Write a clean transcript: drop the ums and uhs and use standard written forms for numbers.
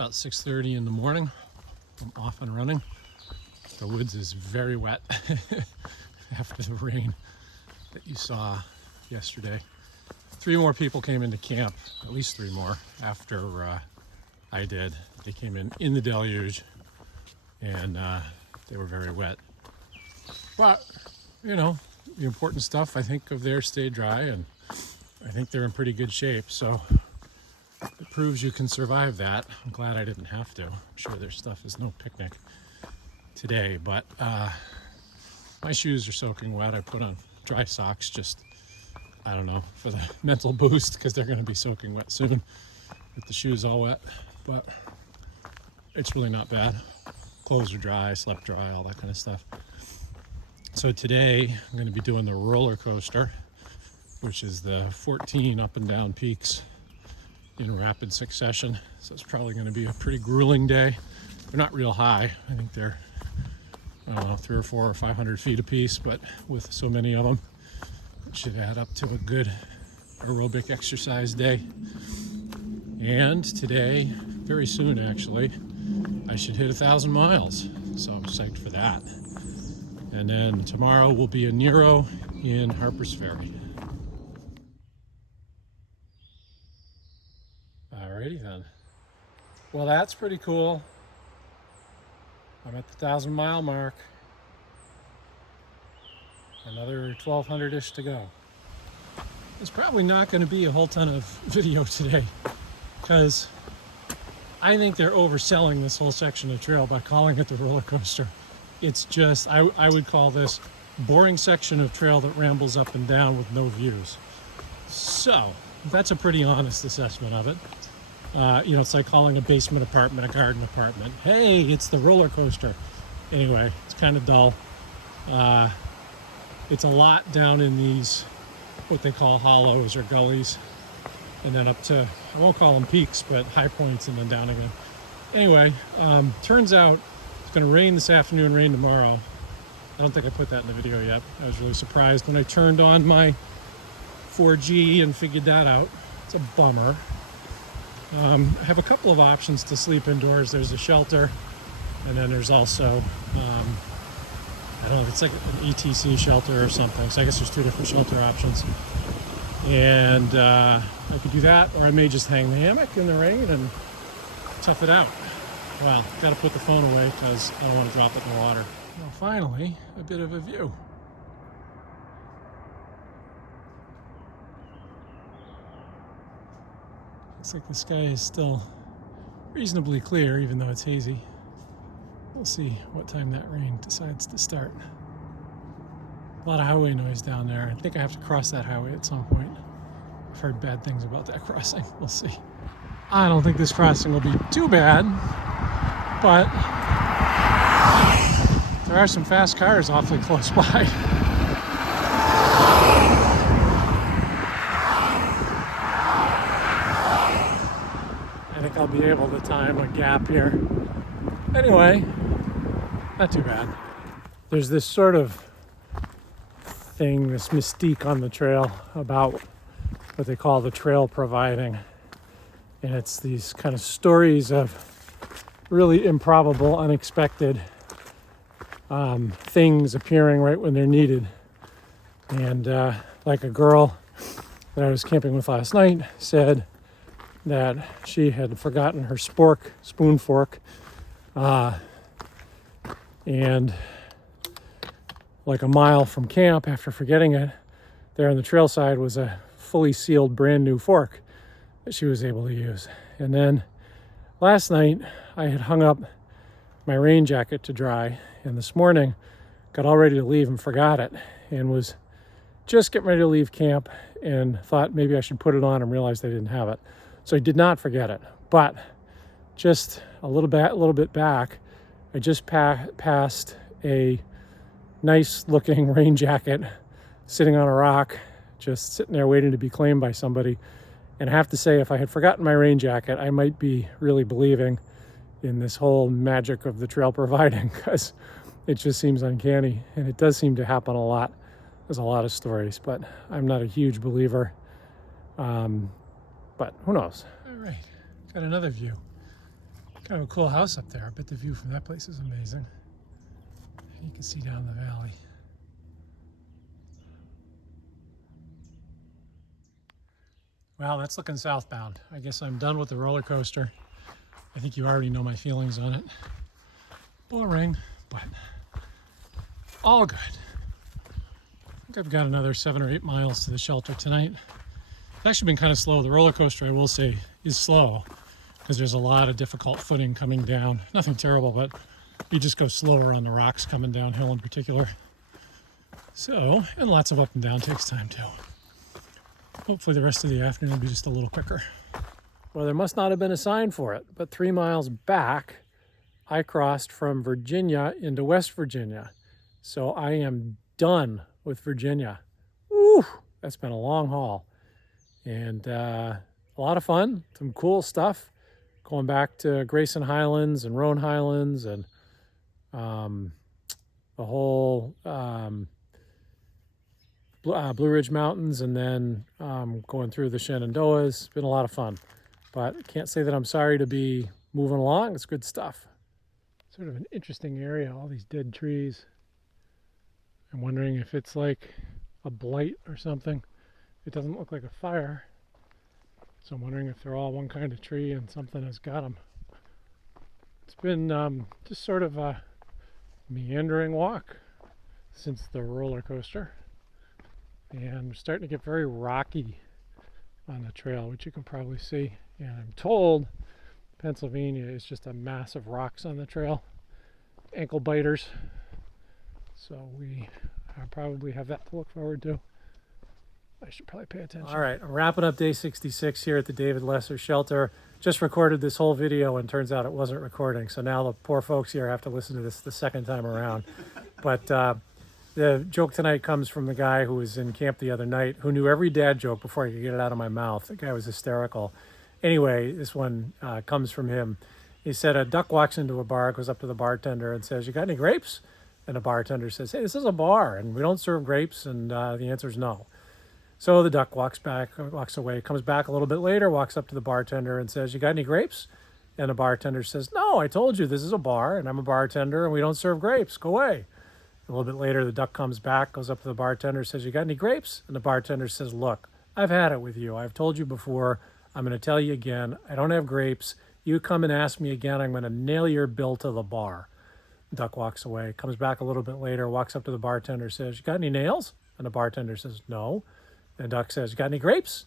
about 6:30 in the morning. I'm off and running. The woods is very wet after the rain that you saw yesterday. 3 more people came into camp, at least 3 more after I did. They came in the deluge and they were very wet. But, you know, the important stuff I think of there stayed dry, and I think they're in pretty good shape. So it proves you can survive that. I'm glad I didn't have to. I'm sure their stuff is no picnic today, but my shoes are soaking wet. I put on dry socks just, I don't know, for the mental boost, because they're going to be soaking wet soon with the shoes all wet. But it's really not bad. Clothes are dry, slept dry, all that kind of stuff. So today I'm going to be doing the roller coaster, which is the 14 up and down peaks in rapid succession. So it's probably going to be a pretty grueling day. They're not real high. I think they're, I don't know, 300 or 400 or 500 feet apiece, but with so many of them, it should add up to a good aerobic exercise day. And today, very soon actually, I should hit 1,000 miles. So I'm psyched for that. And then tomorrow will be a Nero in Harper's Ferry. Alrighty then. Well, that's pretty cool. I'm at the 1,000-mile mark. Another 1,200-ish to go. There's probably not going to be a whole ton of video today, because I think they're overselling this whole section of trail by calling it the roller coaster. It's just, I would call this boring section of trail that rambles up and down with no views. So that's a pretty honest assessment of it. You know, it's like calling a basement apartment a garden apartment. Hey, it's the roller coaster. Anyway, it's kind of dull. It's a lot down in these, what they call hollows or gullies, and then up to, I won't call them peaks, but high points, and then down again. Anyway, turns out it's going to rain this afternoon, rain tomorrow. I don't think I put that in the video yet. I was really surprised when I turned on my 4G and figured that out. It's a bummer. I have a couple of options to sleep indoors. There's a shelter, and then there's also, I don't know, it's like an ETC shelter or something. So I guess there's 2 different shelter options. And I could do that, or I may just hang the hammock in the rain and tough it out. Well, got to put the phone away because I don't want to drop it in the water. Well, finally, a bit of a view. Looks like the sky is still reasonably clear, even though it's hazy. We'll see what time that rain decides to start. A lot of highway noise down there. I think I have to cross that highway at some point. I've heard bad things about that crossing. We'll see. I don't think this crossing will be too bad, but there are some fast cars awfully close by. I think I'll be able to time a gap here. Anyway, not too bad. There's this sort of thing, this mystique on the trail about what they call the trail providing. And it's these kind of stories of really improbable, unexpected things appearing right when they're needed. And like a girl that I was camping with last night said that she had forgotten her spoon fork, and like a mile from camp after forgetting it, there on the trail side was a fully sealed brand new fork that she was able to use. And then last night I had hung up my rain jacket to dry, and this morning got all ready to leave and forgot it, and was just getting ready to leave camp and thought maybe I should put it on, and realized I didn't have it. So I did not forget it, but just a little bit back, I just passed a nice looking rain jacket sitting on a rock, just sitting there waiting to be claimed by somebody. And I have to say, if I had forgotten my rain jacket, I might be really believing in this whole magic of the trail providing, because it just seems uncanny, and it does seem to happen a lot. There's a lot of stories, but I'm not a huge believer. But who knows? All right, got another view. Kind of a cool house up there. I bet the view from that place is amazing. You can see down the valley. Well, that's looking southbound. I guess I'm done with the roller coaster. I think you already know my feelings on it. Boring, but all good. I think I've got another 7 or 8 miles to the shelter tonight. It's actually been kind of slow. The roller coaster, I will say, is slow because there's a lot of difficult footing coming down. Nothing terrible, but you just go slower on the rocks coming downhill in particular. So, and lots of up and down takes time too. Hopefully the rest of the afternoon will be just a little quicker. Well, there must not have been a sign for it, but 3 miles back, I crossed from Virginia into West Virginia. So I am done with Virginia. Woo! That's been a long haul. And a lot of fun, some cool stuff. Going back to Grayson Highlands and Roan Highlands and the whole Blue Ridge Mountains, and then going through the Shenandoahs. It's been a lot of fun. But I can't say that I'm sorry to be moving along. It's good stuff. Sort of an interesting area, all these dead trees. I'm wondering if it's like a blight or something. It doesn't look like a fire. So I'm wondering if they're all one kind of tree and something has got them. It's been just sort of a meandering walk since the roller coaster. And we're starting to get very rocky on the trail, which you can probably see. And I'm told Pennsylvania is just a mass of rocks on the trail, ankle biters. So we probably have that to look forward to. I should probably pay attention. All right, I'm wrapping up day 66 here at the David Lesser Shelter. Just recorded this whole video and turns out it wasn't recording. So now the poor folks here have to listen to this the second time around. But the joke tonight comes from the guy who was in camp the other night, who knew every dad joke before I could get it out of my mouth. The guy was hysterical. Anyway, this one comes from him. He said a duck walks into a bar, goes up to the bartender and says, "You got any grapes?" And the bartender says, "Hey, this is a bar and we don't serve grapes." And the answer is no. So the duck walks away, comes back a little bit later, walks up to the bartender and says, "You got any grapes?" And the bartender says, "No, I told you this is a bar and I'm a bartender and we don't serve grapes. Go away." A little bit later, the duck comes back, goes up to the bartender, says, "You got any grapes?" And the bartender says, "Look, I've had it with you. I've told you before. I'm going to tell you again. I don't have grapes. You come and ask me again, I'm going to nail your bill to the bar." The duck walks away, comes back a little bit later, walks up to the bartender, says, "You got any nails?" And the bartender says, "No." And the duck says, "You got any grapes?"